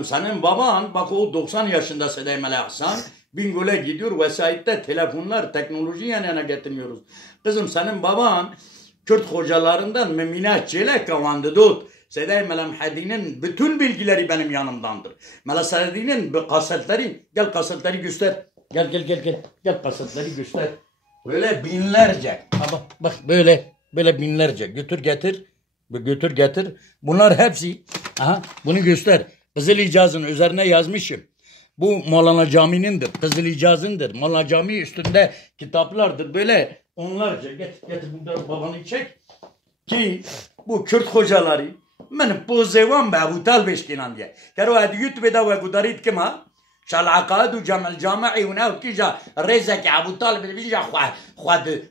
Kızım senin baban bak o 90 yaşında Sedemel Hasan Bingöl'e gidiyor vesayette telefonlar teknoloji yan yana getirmiyoruz. Kızım senin baban Kürt hocalarından Memine Çelek kavandı dut. Sedemel Mehdi'nin bütün bilgileri benim yanımdandır. Melasedin'in kasetleri gel kasetleri göster. Gel kasetleri göster. Böyle binlerce. Bak böyle binlerce götür getir. Bunlar hepsi. Aha, bunu göster. Kızıl İcaz'ın üzerine yazmışım. Bu Mevlana Camii'nindir. Kızıl İcaz'ındır. Mevlana Camii üstünde kitaplardır. Böyle onlarca. Getir bunları babanı çek. Ki bu Kürt hocaları benim pozevan be Abu Talbeş kinan diye. Kero hadi YouTube'da ve gudarit kima şal-akad u cemel cami'i ve nev kija rezeki Abu Talbeş bija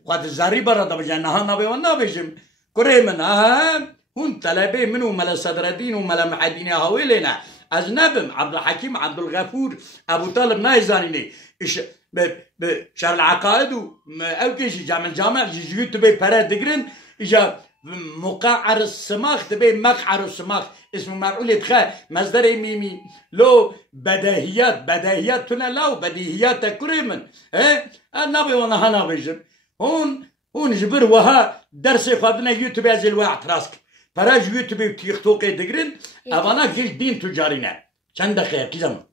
خود زری برا بجن نه نبی و نبیشم کره من هون طلبه منو ملا صدردین و ملا معدینی هاویلینا از نبم عبدالحکیم عبدالغفور ابو طالب نایزانینی اش به شر العقائد و او کشی جامع جیوت به پره دگرن اجا مقعر السماخ تبي مقعر السماخ اسمه معقول يتخا مصدر ميمي لو بديهيات تنا لو بديهيات كريمن النبي وانا هنا بيجر هون جبر وها درس خدنا يوتيوب ازل واحد راسك فراج يوتيوب تيك توك دقرن اوانا جيل دين تجارينا چند دقيقه ki zaman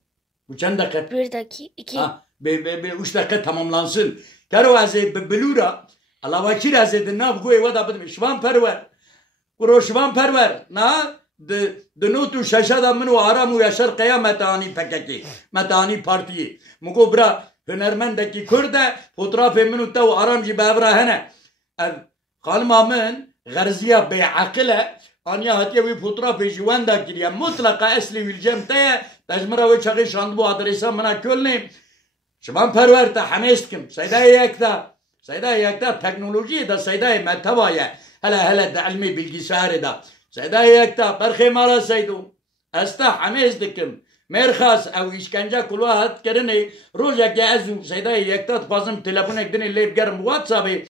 bu çend dakika 1 dakika 2 be 3 dakika tamamlansın karo azı belura Allah vakir azedin nav goy vada bidim şvan perver kuro şvan perver na de notu şaşada minu aramu yaşar kıyamet ani pekeki metani partiyi mugo bra hünermendeki kurde fotoğrafı minu tav aramci bevra hene kalma min garziya be'akile anya hatiye bir fotoğrafı jivanda kiriya mutlaka esli vilcemte tecmira ve çakı şandı bu adresa mana kölni şvan perver ta hamestkim seydaya yekta سيدا يكتا تكنولوجيا دا سيدا متوايا هلا دا علمي بالجسار دا سيدا يكتا برخي مالا سيدو استا حميز دكم مرخص او işkence كل واحد كرني روجا جازو سيدا يكتا تفازم تلفونك دني اللي بقرم واتسابي